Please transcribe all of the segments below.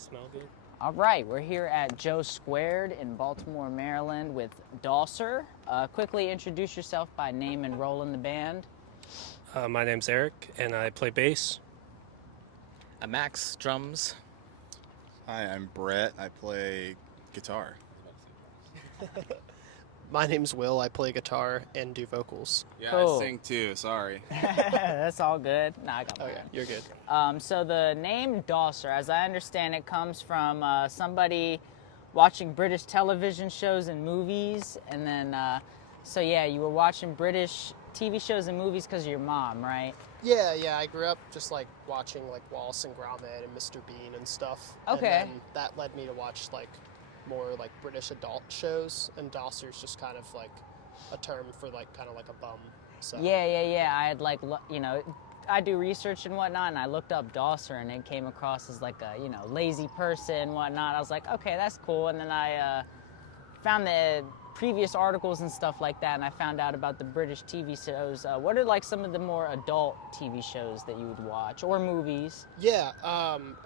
smell good. All right, we're here at Joe Squared in Baltimore, Maryland with Dawser. Quickly introduce yourself by name and role in the band. My name's Eric, and I play bass. Max, drums. Hi, I'm Brett. I play guitar. My name's Will. I play guitar and do vocals. Yeah, Cool. I sing too. Sorry. That's all good. Nah, I got Oh mine. yeah, you're good. So the name Dawser, as I understand it, comes from somebody watching British television shows and movies, and then, so yeah, you were watching British TV shows and movies because of your mom, right? Yeah. I grew up just like watching like Wallace and Gromit and Mr. Bean and stuff. Okay. And then that led me to watch like more like British adult shows, and Dawser's just kind of like a term for like kind of like a bum. So Yeah. I had like, I do research and whatnot, and I looked up Dawser, and it came across as like a, lazy person and whatnot. I was like, okay, that's cool. And then I found the previous articles and stuff like that, and I found out about the British TV shows. What are like some of the more adult TV shows that you would watch, or movies? Yeah,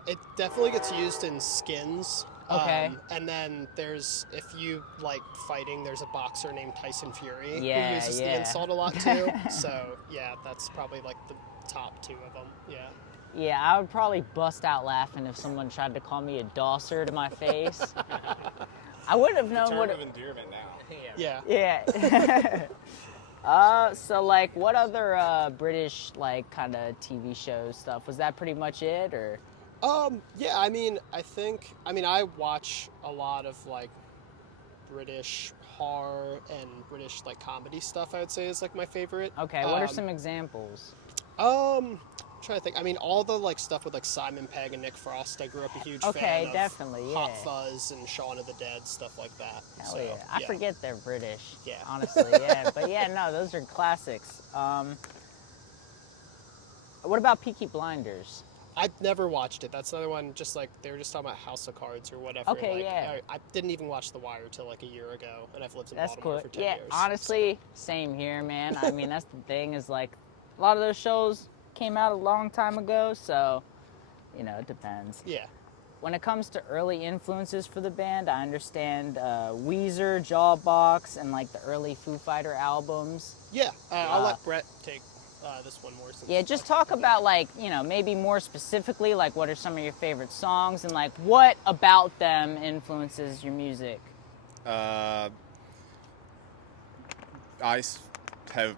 it definitely gets used in Skins. Okay. And then there's, if you like fighting, there's a boxer named Tyson Fury Yeah, who uses yeah. the insult a lot too. So yeah, that's probably like the top two of them. Yeah. Yeah, I would probably bust out laughing if someone tried to call me a Dawser to my face. I wouldn't have known what. endearment now. Yeah. Yeah. So like, what other British like kind of TV shows stuff? Was that pretty much it, or? Yeah, I watch a lot of like British horror and British like comedy stuff, I would say is like my favorite. Okay, what are some examples? I'm trying to think. I mean, all the like stuff with like Simon Pegg and Nick Frost, I grew up a huge fan Okay, of. definitely, yeah. Hot Fuzz and Shaun of the Dead, stuff like that. Hell So, yeah. I forget they're British. Yeah. Honestly, yeah. But yeah, no, those are classics. What about Peaky Blinders? I've never watched it. That's another one. Just like they were just talking about House of Cards or whatever. Okay, like, yeah. I didn't even watch The Wire till like a year ago, and I've lived in That's Baltimore cool. for 10 Yeah, years. honestly, same here, man. I mean, that's the thing is like, a lot of those shows came out a long time ago, so, it depends. Yeah. When it comes to early influences for the band, I understand Weezer, Jawbox, and like the early Foo Fighter albums. Yeah. I'll let Brett take this one more. Since Yeah, just talk about like, maybe more specifically, like what are some of your favorite songs and like what about them influences your music? Have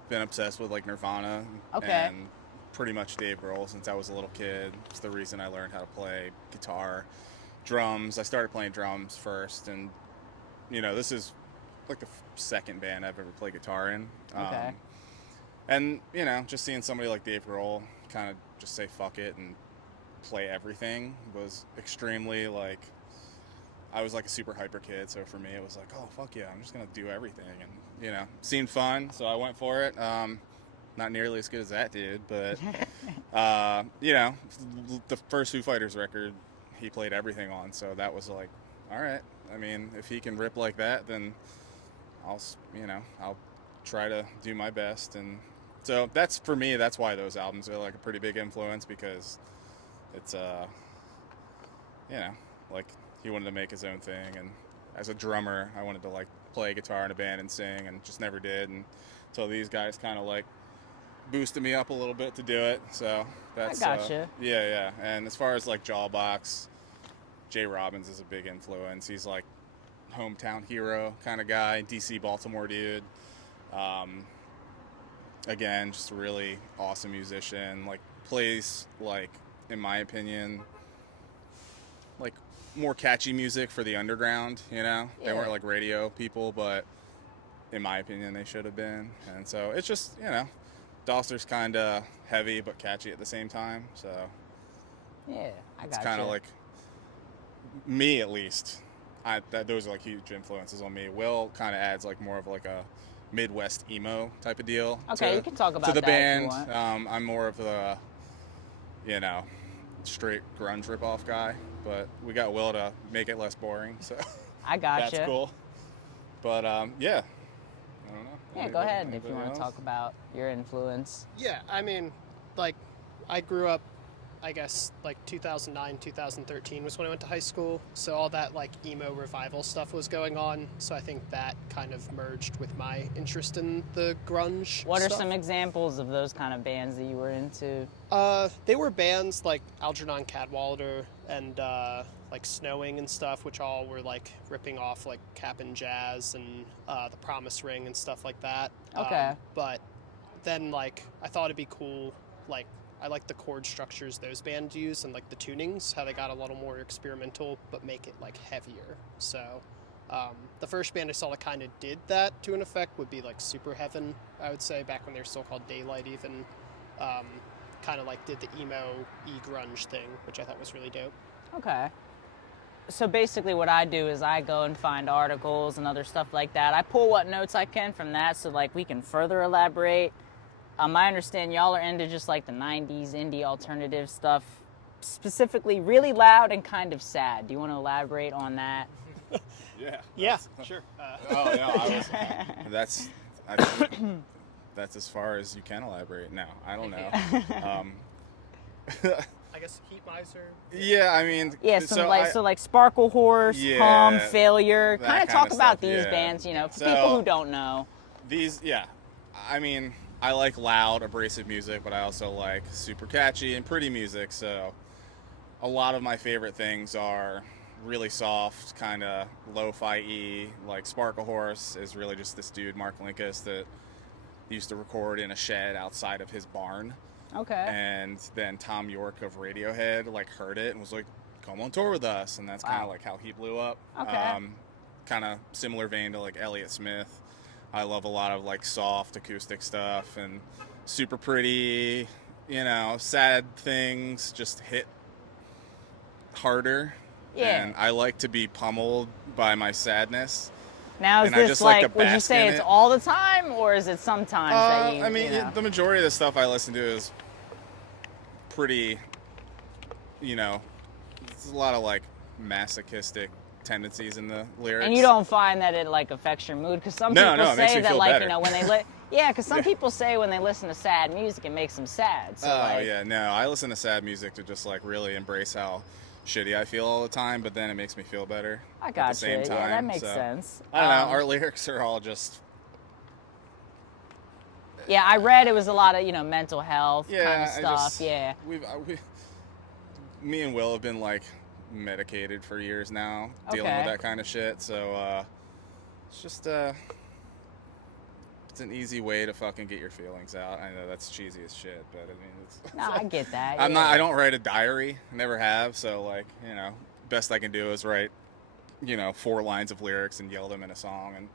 been obsessed with like Nirvana Okay. and pretty much Dave Grohl since I was a little kid. It's the reason I learned how to play guitar, drums. I started playing drums first, and this is like the second band I've ever played guitar in. Okay. And just seeing somebody like Dave Grohl kind of just say fuck it and play everything was extremely like. I was like a super hyper kid, so for me it was like, oh fuck yeah, I'm just gonna do everything, and seemed fun, so I went for it. Not nearly as good as that dude, but the first Foo Fighters record he played everything on, so that was like, all right. I mean, if he can rip like that, then I'll try to do my best, and so that's for me. That's why those albums are like a pretty big influence, because it's like he wanted to make his own thing, and as a drummer I wanted to like play guitar in a band and sing, and just never did, and so these guys kind of like boosted me up a little bit to do it. So that's I gotcha. Yeah. And as far as like Jawbox, Jay Robbins is a big influence. He's like hometown hero kind of guy, DC Baltimore dude. Again, just a really awesome musician. Like plays like, in my opinion, like more catchy music for the underground. They weren't like radio people, but in my opinion they should have been. And so it's just Dawser's kind of heavy but catchy at the same time. So Yeah, I got it's kind of like me, at least. Those are like huge influences on me. Will kind of adds like more of like a Midwest emo type of deal. Okay, you can talk about to the that if band. you want. I'm more of the straight grunge ripoff guy, but we got Will to make it less boring, so I gotcha. that's cool. But yeah, I don't know. Yeah, go ahead if you Anybody want else? to talk about your influence. Yeah, I mean, like, I grew up I guess like 2009, 2013 was when I went to high school. So all that like emo revival stuff was going on. So I think that kind of merged with my interest in the grunge. What are stuff. some examples of those kind of bands that you were into? They were bands like Algernon Cadwallader and like Snowing and stuff, which all were like ripping off like Cap'n Jazz and The Promise Ring and stuff like that. Okay. But then like I thought it'd be cool, like I like the chord structures those bands use and like the tunings, how they got a little more experimental but make it like heavier. So the first band I saw that kind of did that to an effect would be like Super Heaven, I would say, back when they were still called Daylight even. Kind of like did the emo e-grunge thing, which I thought was really dope. Okay. So basically what I do is I go and find articles and other stuff like that. I pull what notes I can from that so like we can further elaborate. I understand y'all are into just like the 90s indie alternative stuff, specifically really loud and kind of sad. Do you want to elaborate on that? Yeah, sure. Oh no, that's as far as you can elaborate. No, I don't know. I guess Heat Miser. Yeah, I mean, Yeah, so like Sparkle Horse, Yeah, Hum, Failure. that Kind of kinda talk about stuff, these yeah. bands, you know, for So- people who don't know. These, yeah, I mean, I like loud, abrasive music, but I also like super catchy and pretty music. So a lot of my favorite things are really soft, kind of lo-fi-y. Like Sparkle Horse is really just this dude, Mark Linkus, that used to record in a shed outside of his barn. Okay. And then Tom York of Radiohead like heard it and was like, come on tour with us. And that's kind Wow. of like how he blew up. Okay. Kind of similar vein to like Elliott Smith. I love a lot of like soft acoustic stuff and super pretty, you know, sad things just hit harder. Yeah. And I like to be pummeled by my sadness. Now is and I this just like like, to would you bask say in it's it. all the time or is it sometimes that you, I mean, you know? the majority of the stuff I listen to is pretty, you know, there's a lot of like masochistic tendencies in the lyrics. And you don't find that it like affects your mood? Because some No, people no, it makes say me that feel like, better. you know, when they yeah, because some people say when they listen to sad music, it makes them sad. So Oh, like, yeah, no, I listen to sad music to just like really embrace how shitty I feel all the time, but then it makes me feel better I at got the same you. time. Yeah, that makes so, sense. I don't know, our lyrics are all just, Yeah, I read it was a lot of, you know, mental health kind yeah, of stuff. Yeah. Me and Will have been like medicated for years now, dealing Okay. with that kind of shit. So it's just it's an easy way to fucking get your feelings out. I know that's cheesy as shit, but I mean, it's, No, I get that. I'm yeah. not. I don't write a diary. Never have. So like, you know, best I can do is write, you know, 4 lines of lyrics and yell them in a song, and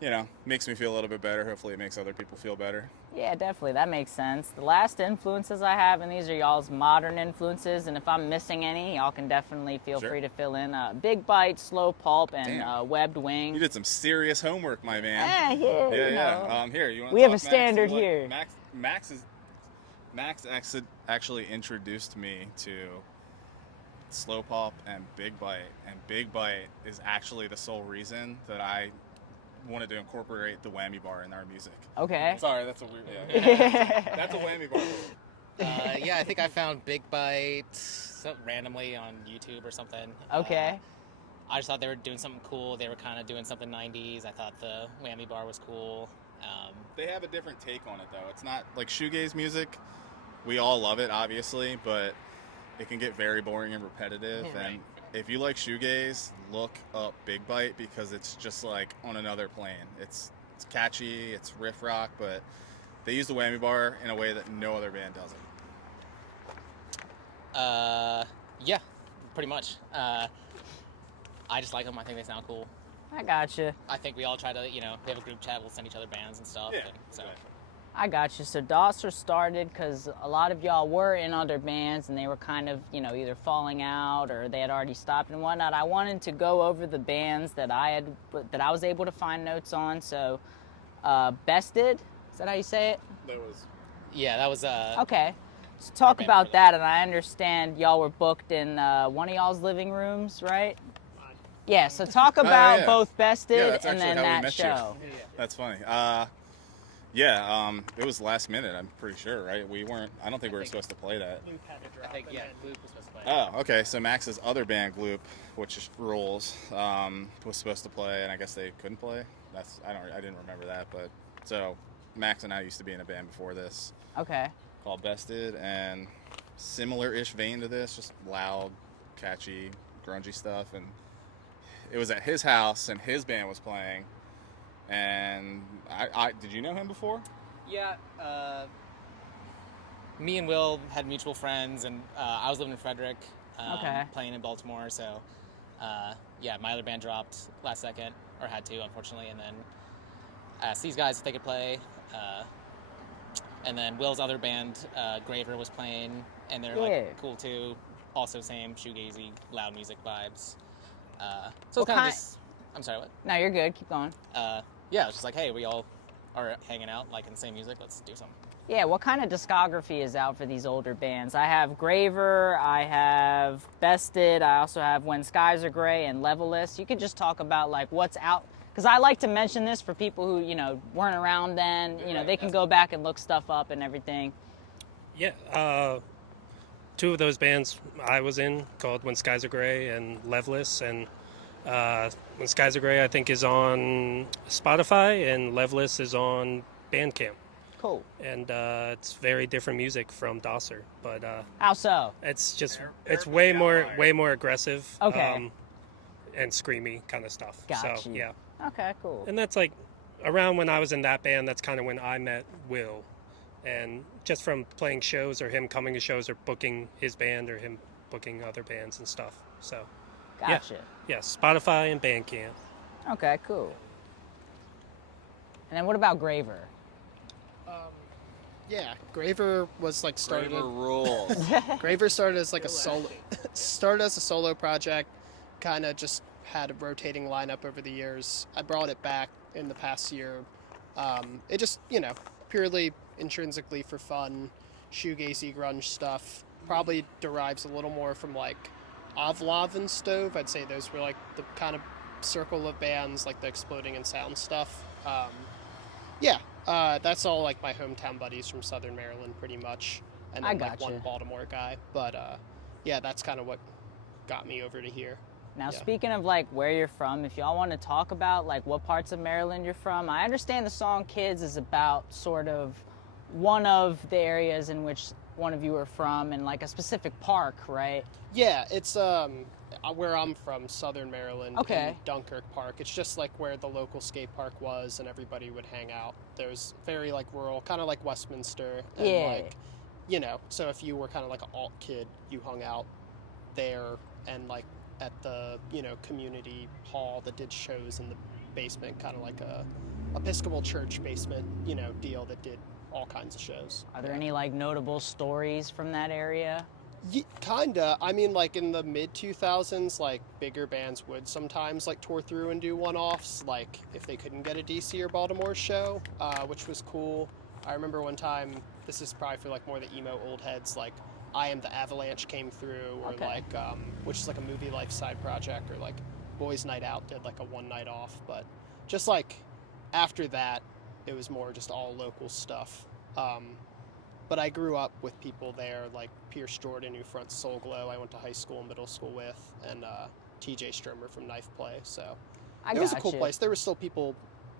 you know, makes me feel a little bit better. Hopefully, it makes other people feel better. Yeah, definitely. That makes sense. The last influences I have, and these are y'all's modern influences, and if I'm missing any, y'all can definitely feel Sure. free to fill in. Big Bite, Slow Pulp, and Damn. Webbed Wing. You did some serious homework, my man. Yeah, Yeah, you know. yeah. Here, you want? We have a standard here. Max actually introduced me to Slow Pulp and Big Bite, and Big Bite is actually the sole reason that I wanted to incorporate the whammy bar in our music. Okay. Sorry, that's a weird. Yeah, that's a whammy bar. Yeah, I think I found Big Bite randomly on YouTube or something. Okay. I just thought they were doing something cool. They were kind of doing something 90s. I thought the whammy bar was cool. They have a different take on it, though. It's not like shoegaze music. We all love it, obviously, but it can get very boring and repetitive. Right. And if you like shoegaze, look up Big Bite because it's just like on another plane. It's catchy, it's riff rock, but they use the whammy bar in a way that no other band does it. Yeah, pretty much. I just like them. I think they sound cool. I gotcha. I think we all try to, you know, we have a group chat. We'll send each other bands and stuff. Yeah, and so I got you. So Dosser started because a lot of y'all were in other bands and they were kind of, you know, either falling out or they had already stopped and whatnot. I wanted to go over the bands that I was able to find notes on. So, Bested, is that how you say it? yeah, that was Okay. So talk band about before that, and I understand y'all were booked in one of y'all's living rooms, right? Yeah. So talk about yeah. both Bested Yeah, that's and actually then how we that met you. show. That's funny. Yeah, it was last minute. I'm pretty sure, right? We weren't. I don't think we were supposed to play that. Gloop had to drop. I think and yeah, then- Luke was supposed to play. Oh, okay. So Max's other band, Gloop, which rules, was supposed to play, and I guess they couldn't play. I didn't remember that, but so Max and I used to be in a band before this Okay. called Bested, and similar-ish vein to this, just loud, catchy, grungy stuff. And it was at his house, and his band was playing. And I did you know him before? Yeah, me and Will had mutual friends, and I was living in Frederick, Okay. playing in Baltimore. So, yeah, my other band dropped last second, or had to, unfortunately, and then asked these guys if they could play. And then Will's other band, Graver, was playing, and they're Yeah. like cool too. Also, same shoegazy, loud music vibes. So What it's kind kind- of just. I'm sorry, what? No, you're good. Keep going. Yeah, it's just like, hey, we all are hanging out, like in the same music. Let's do something. Yeah, what kind of discography is out for these older bands? I have Graver, I have Bested, I also have When Skies Are Gray and Levelist. You could just talk about like what's out, because I like to mention this for people who, you know, weren't around then. You know, they can go back and look stuff up and everything. Yeah, two of those bands I was in called When Skies Are Gray and Leveless, and When Skies Are Gray I think is on Spotify, and Leveless is on Bandcamp, Cool. and it's very different music from Dosser, but How so? it's just it's They're way the more outlier. aggressive, Okay. and screamy kind of stuff. Got So you. yeah, Okay, cool. and that's like around when I was in that band. That's kind of when I met Will, and just from playing shows or him coming to shows or booking his band or him booking other bands and stuff. So Gotcha. yeah, Spotify and Bandcamp. Okay, cool. And then what about Graver? Yeah, Graver was like started. Graver rules. Graver started as like a solo, started as a solo project. Kind of just had a rotating lineup over the years. I brought it back in the past year. It just, you know, purely intrinsically for fun, shoegazy grunge stuff. Probably derives a little more from like Ovlov and Stove. I'd say those were like the kind of circle of bands, like the Exploding in Sound stuff. Yeah, that's all like my hometown buddies from Southern Maryland, pretty much, and I then like one gotcha. Baltimore guy. But yeah, that's kind of what got me over to here. Now, Yeah. speaking of like where you're from, if y'all want to talk about like what parts of Maryland you're from, I understand the song "Kids" is about sort of one of the areas in which one of you are from, and like a specific park, right? Yeah, it's where I'm from, Southern Maryland, Okay. in Dunkirk Park. It's just like where the local skate park was, and everybody would hang out. There's very like rural, kind of like Westminster, and Yeah. like, you know, so if you were kind of like an alt kid, you hung out there, and like at the, you know, community hall that did shows in the basement, kind of like a Episcopal church basement, you know, deal that did all kinds of shows. Are there any like notable stories from that area? Kinda. I mean, like in the mid 2000s, like bigger bands would sometimes like tour through and do one-offs, like if they couldn't get a DC or Baltimore show, which was cool. I remember one time, this is probably for like more the emo old heads, like I Am the Avalanche came through, or Okay. like, which is like a movie life side project, or like Boys Night Out did like a one night off. But just like after that, it was more just all local stuff. But I grew up with people there, like Pierce Jordan, who fronts Soul Glow. I went to high school and middle school with, and TJ Stromer from Knife Play. So it was a cool gotcha. place. There were still people,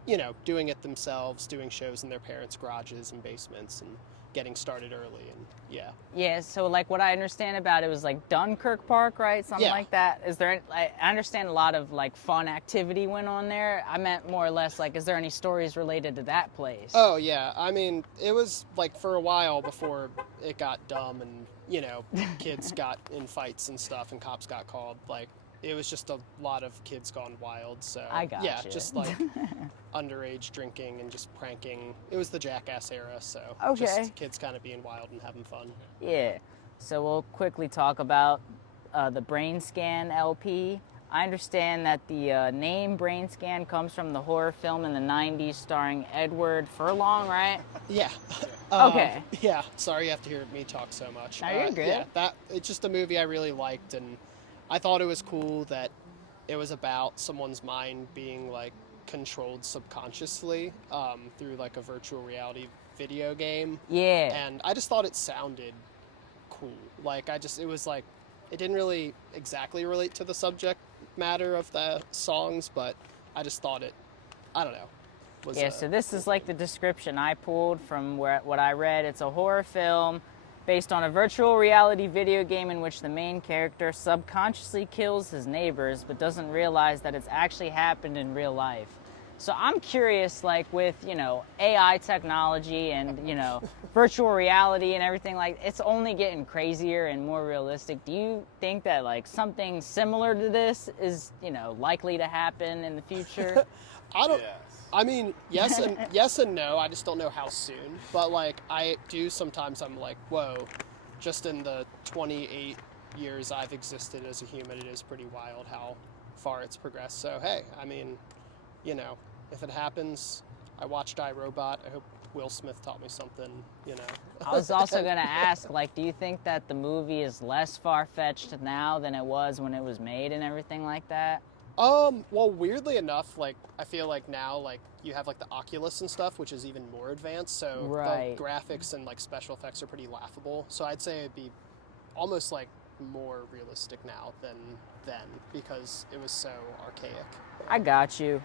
you know, doing it themselves, doing shows in their parents' garages and basements, and getting started early. And yeah, Yeah, so like what I understand about it was like Dunkirk Park, right? Something Yeah. like that. Is there? I understand a lot of like fun activity went on there. I meant more or less like, is there any stories related to that place? oh yeah. I mean, it was like for a while before it got dumb, and you know, kids got in fights and stuff, and cops got called. Like it was just a lot of kids gone wild. So I yeah, gotcha. just like underage drinking and just pranking. It was the Jackass era, so Okay. just kids kind of being wild and having fun. Yeah. So we'll quickly talk about the Brain Scan LP. I understand that the name Brain Scan comes from the horror film in the 90s starring Edward Furlong, right? Yeah. Okay. Yeah. Sorry you have to hear me talk so much. No, you're good. Yeah, it's just a movie I really liked, and I thought it was cool that it was about someone's mind being like controlled subconsciously through like a virtual reality video game. Yeah. And I just thought it sounded cool. Like it was like, it didn't really exactly relate to the subject matter of the songs, but I just thought it, I don't know. Was Yeah, so this is like the description I pulled from what I read. It's a horror film based on a virtual reality video game in which the main character subconsciously kills his neighbors but doesn't realize that it's actually happened in real life. So I'm curious, like with, AI technology and, virtual reality and everything, like it's only getting crazier and more realistic. Do you think that like something similar to this is, likely to happen in the future? I don't. I mean, yes and no. I just don't know how soon. But like, I do sometimes. I'm like, whoa. Just in the 28 years I've existed as a human, it is pretty wild how far it's progressed. So hey, I mean, if it happens, I watched iRobot. I hope Will Smith taught me something. I was also going to ask, like, do you think that the movie is less far-fetched now than it was when it was made and everything like that? Well, weirdly enough, like, I feel like now, like, you have, like, the Oculus and stuff, which is even more advanced, so Right. the graphics and, like, special effects are pretty laughable. So I'd say it'd be almost, like, more realistic now than then, because it was so archaic. I got you.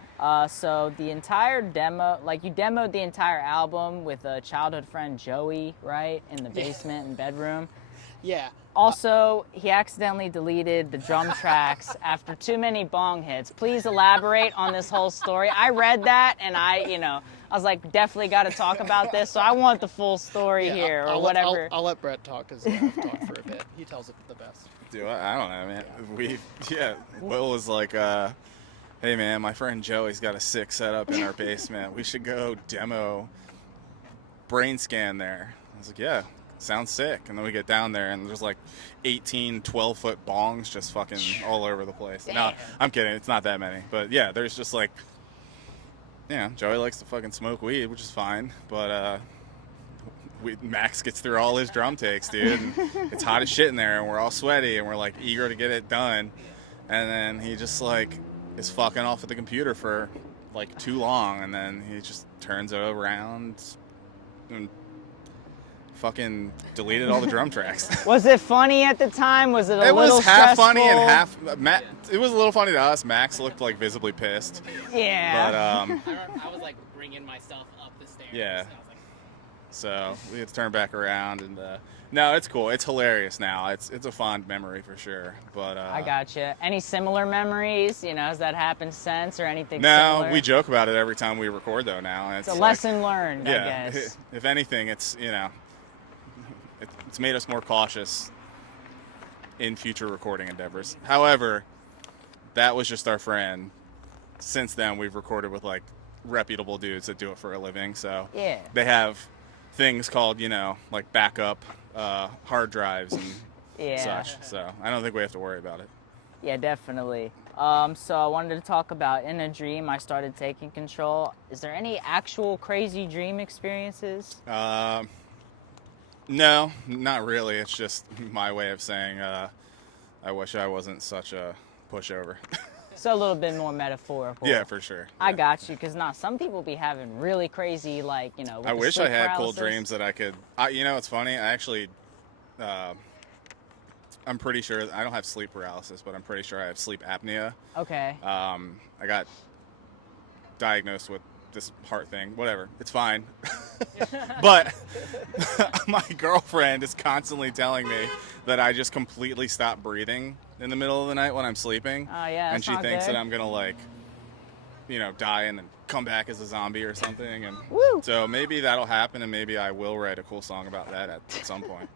So the entire demo, like you demoed the entire album with a childhood friend Joey, right? In the basement and bedroom. Yeah. Also, he accidentally deleted the drum tracks after too many bong hits. Please elaborate on this whole story. I read that and I was like, definitely got to talk about this. So I want the full story here or whatever. I'll let Brett talk, because I've talked for a bit. He tells it the best. Dude, I don't know, man. Will was like, hey man, my friend Joey's got a sick setup in our basement. We should go demo Brain Scan there. I was like, yeah, sounds sick. And then we get down there and there's like 18 12-foot bongs just fucking all over the place. No, I'm kidding. It's not that many. But yeah, there's just like, Joey likes to fucking smoke weed, which is fine. But Max gets through all his drum takes, dude. And it's hot as shit in there and we're all sweaty and we're like eager to get it done. And then he just like is fucking off at the computer for like too long. And then he just turns it around and fucking deleted all the drum tracks. Was it funny at the time? Was it a It little was half stressful? funny and half. It was a little funny to us. Max looked like visibly pissed. Yeah. But I was like bringing myself up the stairs. Yeah. I was like, so we had to turn back around and no, it's cool. It's hilarious now. It's a fond memory for sure. But I gotcha. Any similar memories? Has that happened since or anything no, similar? we joke about it every time we record though. Now and It's a like, lesson learned, Yeah. I guess. If anything, it's it's made us more cautious in future recording endeavors. However, that was just our friend. Since then, we've recorded with like reputable dudes that do it for a living. So Yeah. they have things called, like backup hard drives and Yeah. such. So I don't think we have to worry about it. Yeah, definitely. So I wanted to talk about in a dream, I started taking control. Is there any actual crazy dream experiences? No, not really. It's just my way of saying I wish I wasn't such a pushover. So a little bit more metaphorical. Yeah, for sure. I Yeah. got you, because some people be having really crazy, with I the wish I sleep had cool paralysis. dreams that I could. It's funny. I actually, I'm pretty sure I don't have sleep paralysis, but I'm pretty sure I have sleep apnea. Okay. I got diagnosed with this heart thing. Whatever, it's fine. But my girlfriend is constantly telling me that I just completely stop breathing in the middle of the night when I'm sleeping. Oh, yeah, and that's she not thinks good. that I'm gonna die and then come back as a zombie or something. And Woo! so maybe that'll happen, and maybe I will write a cool song about that at some point.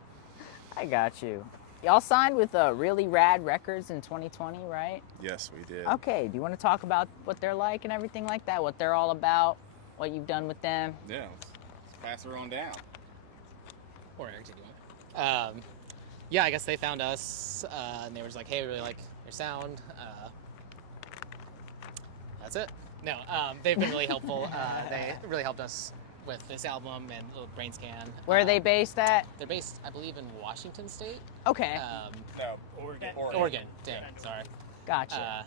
I got you. Y'all signed with Really Rad Records in 2020, right? Yes, we did. Okay. Do you want to talk about what they're like and everything like that? What they're all about? What you've done with them? Yeah, let's pass her on down. or Eric, did you want? Yeah, I guess they found us, and they were just like, "Hey, we really like your sound." That's it. No, they've been really helpful. They really helped us with this album and little brain scan. Where are they based at? They're based, I believe, in Washington State. Okay. No, Oregon. Oregon. Dang, sorry. Gotcha.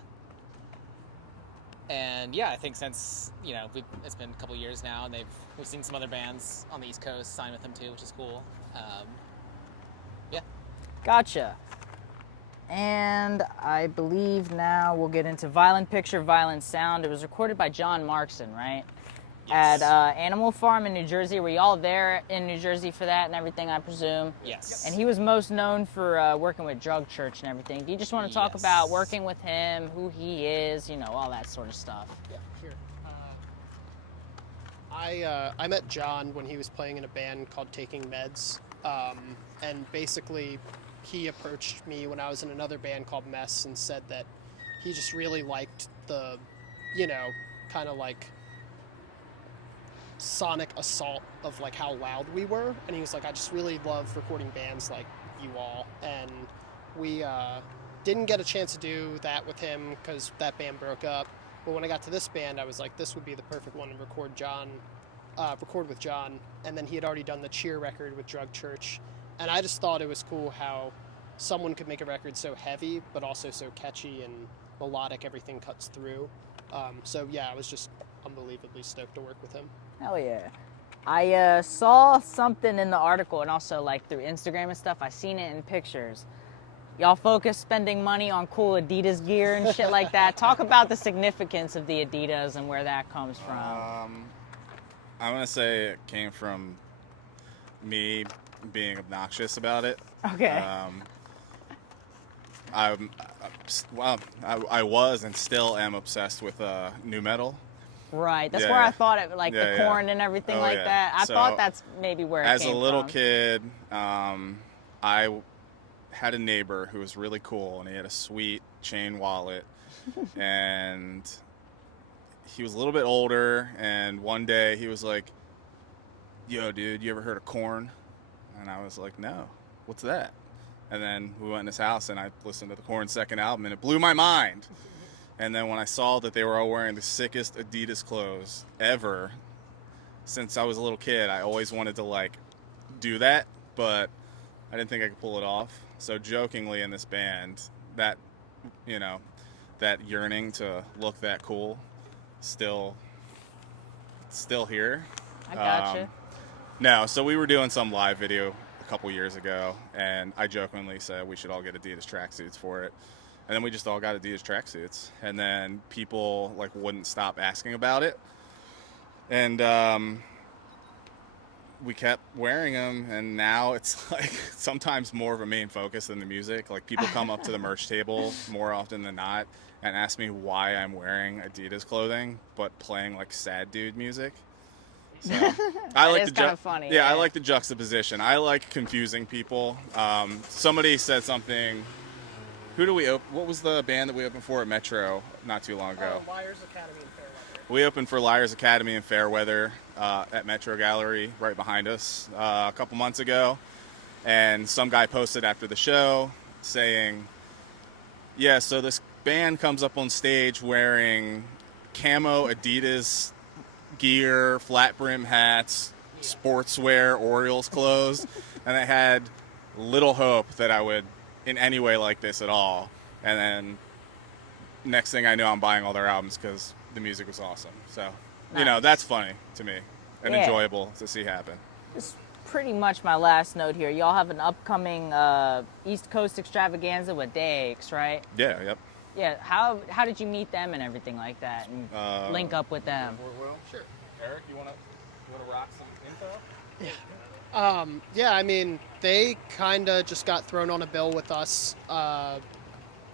And yeah, I think since it's been a couple years now, and we've seen some other bands on the East Coast sign with them too, which is cool. Yeah. Gotcha. And I believe now we'll get into Violent Picture, Violent Sound. It was recorded by John Markson, right? Yes. At Animal Farm in New Jersey. Were y'all there in New Jersey for that and everything, I presume? Yes. And he was most known for working with Drug Church and everything. Do you just want to talk Yes. about working with him, who he is, all that sort of stuff? Yeah, here. I met John when he was playing in a band called Taking Meds, and basically he approached me when I was in another band called Mess and said that he just really liked the, kind of like sonic assault of like how loud we were, and he was like, I just really love recording bands like you all, and we didn't get a chance to do that with him because that band broke up. But when I got to this band, I was like, this would be the perfect one to record with John. And then he had already done the Cheer record with Drug Church. And I just thought it was cool how someone could make a record so heavy, but also so catchy and melodic, everything cuts through. So yeah, I was just unbelievably stoked to work with him. Hell yeah. I saw something in the article and also like through Instagram and stuff. I seen it in pictures. Y'all focus spending money on cool Adidas gear and shit like that. Talk about the significance of the Adidas and where that comes from. I'm gonna say it came from me being obnoxious about it. Okay. I was and still am obsessed with new metal. Right. That's Yeah. where I thought it, like Yeah, the yeah. corn and everything Oh, like yeah. that. I So, thought that's maybe where it As came a little from. kid, I had a neighbor who was really cool, and he had a sweet chain wallet, and he was a little bit older, and one day he was like, yo, dude, you ever heard of Korn? And I was like, no, what's that? And then we went in his house, and I listened to the Korn second album, and it blew my mind. And then when I saw that they were all wearing the sickest Adidas clothes ever, since I was a little kid, I always wanted to like do that, but I didn't think I could pull it off. So jokingly in this band, that that yearning to look that cool, still here. I gotcha. No, so we were doing some live video a couple years ago, and I jokingly said we should all get Adidas tracksuits for it. And then we just all got Adidas tracksuits, and then people like wouldn't stop asking about it, and we kept wearing them, and now it's like sometimes more of a main focus than the music. Like people come up to the merch table more often than not and ask me why I'm wearing Adidas clothing but playing like sad dude music. So I like is kinda funny, Yeah, I yeah. like the juxtaposition. I like confusing people. Somebody said something. Who do we open? What was the band that we opened for at Metro not too long ago? Liars Academy in Fairweather. We opened for Liars Academy in Fairweather at Metro Gallery right behind us a couple months ago. And some guy posted after the show saying, yeah, so this band comes up on stage wearing camo Adidas gear, flat brim hats, sportswear, Orioles clothes. And I had little hope that I would in any way like this at all. And then next thing I know, I'm buying all their albums because the music was awesome. So, Nice. that's funny to me and Yeah. enjoyable to see happen. This is pretty much my last note here. Y'all have an upcoming East Coast extravaganza with Dax, right? Yeah, yep. Yeah. How did you meet them and everything like that, and link up with them? Sure. Eric, you want to rock some info? Yeah, I mean, they kind of just got thrown on a bill with us a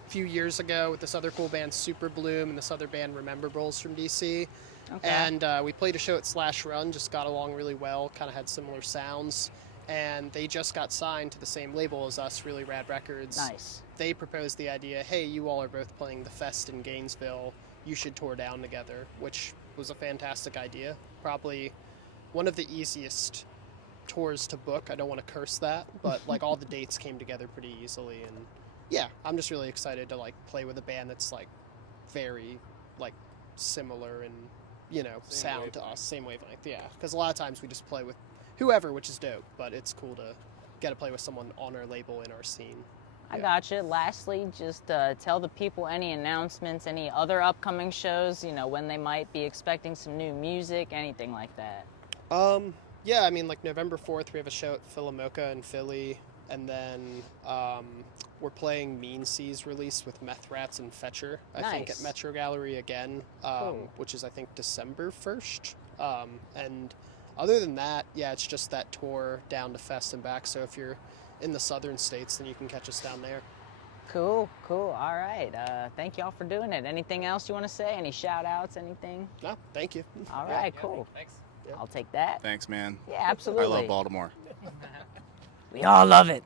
few years ago with this other cool band, Super Bloom, and this other band, Rememberables from DC. Okay. And we played a show at Slash Run, just got along really well, kind of had similar sounds. And they just got signed to the same label as us, Really Rad Records. Nice. They proposed the idea, hey, you all are both playing the Fest in Gainesville. You should tour down together, which was a fantastic idea. Probably one of the easiest tours to book. I don't want to curse that, but like all the dates came together pretty easily, and yeah, I'm just really excited to like play with a band that's like very like similar and sound to us, same wavelength. Yeah, because a lot of times we just play with whoever, which is dope, but it's cool to get to play with someone on our label in our scene. I Yeah. gotcha. Lastly, just tell the people any announcements, any other upcoming shows, you know, when they might be expecting some new music, anything like that. Yeah, I mean, like November 4th, we have a show at Philomoka in Philly, and then we're playing Mean Seas release with Meth Rats and Fetcher, I think, at Nice. Metro Gallery again, Cool. which is, I think, December 1st. And other than that, yeah, it's just that tour down to Fest and back. So if you're in the southern states, then you can catch us down there. Cool. All right. Thank y'all for doing it. Anything else you want to say? Any shout outs, anything? No, thank you. All right, cool. Thanks. I'll take that. Thanks, man. Yeah, absolutely. I love Baltimore. We all love it.